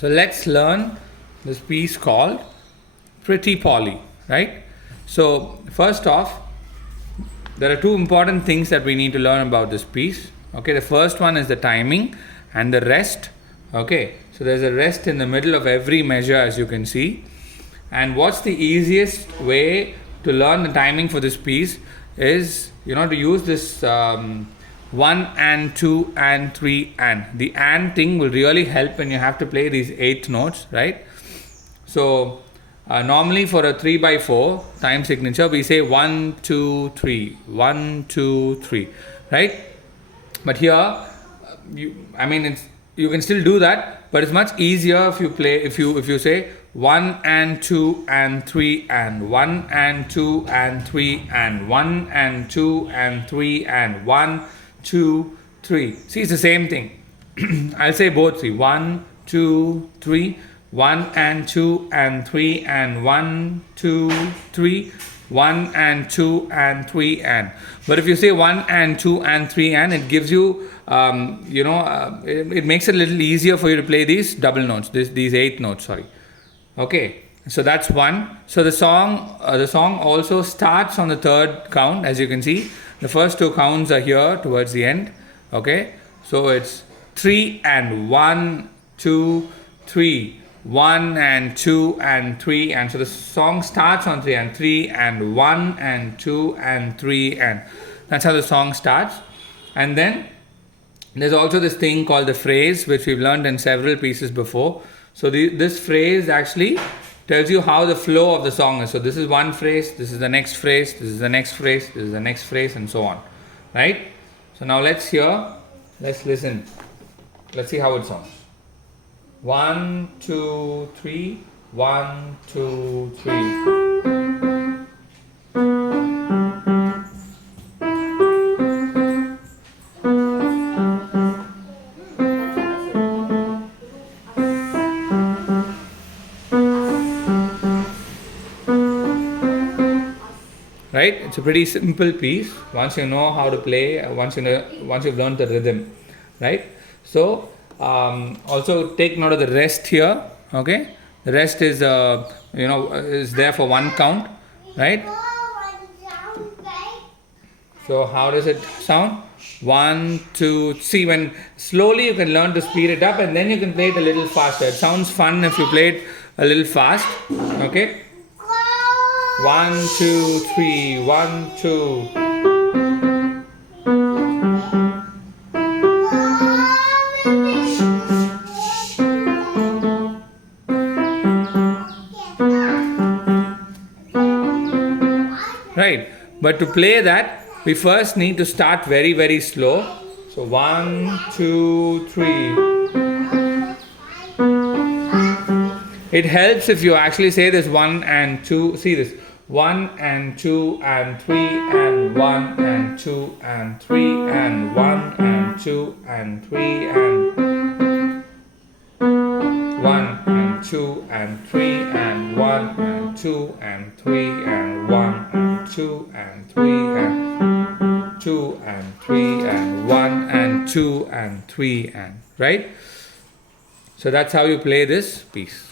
So let's learn this piece called Pretty Polly, right? So first off, there are two important things that we need to learn about this piece. Okay, the first one is the timing and the rest. Okay, so there's a rest in the middle of every measure, as you can see. And what's the easiest way to learn the timing for this piece is, to use this 1 and 2 and 3 and. The and thing will really help when you have to play these 8 notes, right? So normally for a 3/4 time signature, we say 1, 2, 3, 1, 2, 3, right? But here, you can still do that, but it's much easier if you say 1 and 2 and 3 and 1 and 2 and 3 and 1 and 2 and 3 and 1, 2, 3. See, it's the same thing. I'll say both 3. 1, 2, 3. 1 and 2 and 3 and 1, 2, 3. 1 and 2 and 3 and. But if you say 1 and 2 and 3 and, it gives you, it makes it a little easier for you to play these double notes, these 8 notes, sorry. Okay, so that's one. So the song also starts on the third count, as you can see. The first 2 counts are here towards the end. Okay, so it's 3 and 1, 2, 3. 1 and 2 and 3 and. So the song starts on 3 and 3 and 1 and 2 and 3 and. That's how the song starts. And then there's also this thing called the phrase, which we've learned in several pieces before. So this phrase actually tells you how the flow of the song is. So this is one phrase, this is the next phrase, this is the next phrase, this is the next phrase, and so on, right? So now let's listen, let's see how it sounds. 1, 2, 3, 1, 2, 3. Right? It's a pretty simple piece once you know how to play, once you've learned the rhythm, right? So also take note of the rest here. Okay, the rest is is there for 1 count, right? So how does it sound? 1, 2. See, when slowly you can learn to speed it up, and then you can play it a little faster. It sounds fun if you play it a little fast. Okay, 1, 2, 3, 1, 2. Right, but to play that, we first need to start very, very slow. So 1, 2, 3. It helps if you actually say this 1 and 2. See this 1 and 2 and 3 and 1 and 2 and 3 and 1 and 2 and 3 and 1 and 2 and 3 and 1 and 2 and 3 and 1 and 2 and 3 and 2 and 3 and 1 and 2 and 3 and, right? So that's how you play this piece.